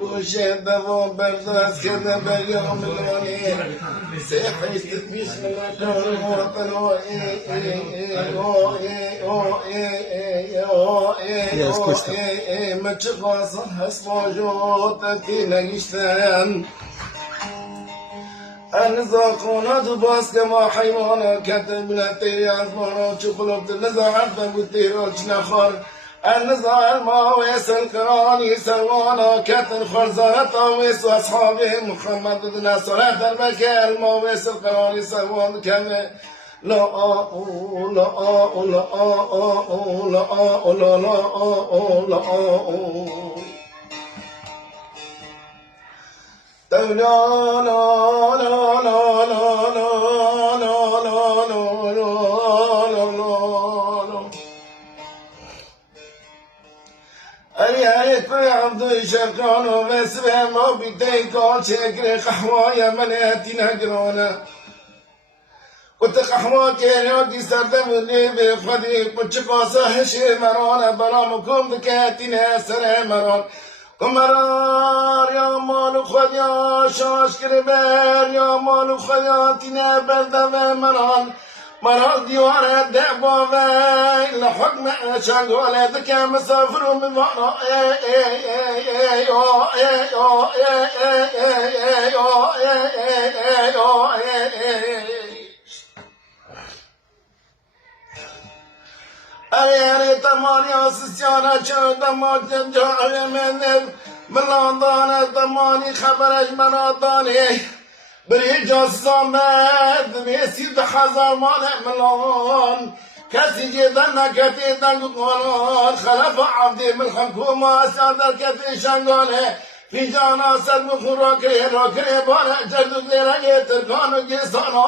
گوشه دوام بردست کرده بریام ملانی سیحیش تدمیش مکان موطن من چه خواستم هست موجود تی نگیشتن النزا خونات باس كما حيوانا كتب من التيري أزمانا شقلوب النزا عبدا بالتيري والجنخار النزا الماويس القراني سوانا كتن خرزانة طاويس وأصحابه محمد بن صلاة المكة الماويس القراني سوانا كما لا لا لا لا لا لا لا لا لا لا لا لا لا لا أريد عبد شكران وسبع ما بديك شكر قحوايا ملاتي نجرانا وتقحوا كيلو سردم اللي بخدي بتشقى صحش مرانا برامكم ذكاتنا سر مران مرار يا مال خديا شاش كربر يا مال خديا تنا بردم مرال ديوار دعبا وين لحكم شغالة دكا مسافر من ورا أري تمانية سيانا شو دمات جاء من لندن تماني خبرش مناداني بريجا الصمد بيسيد حزر مالك ملان كسي جدا كتي دنقلان خلف عبدي من حكومة سادر كتي شنقاني في جانا سلم خراكري راكري بانا جردو ديراني تركانو جيسانو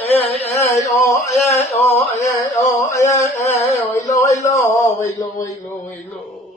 ويلو ويلو ويلو ويلو ويلو ويلو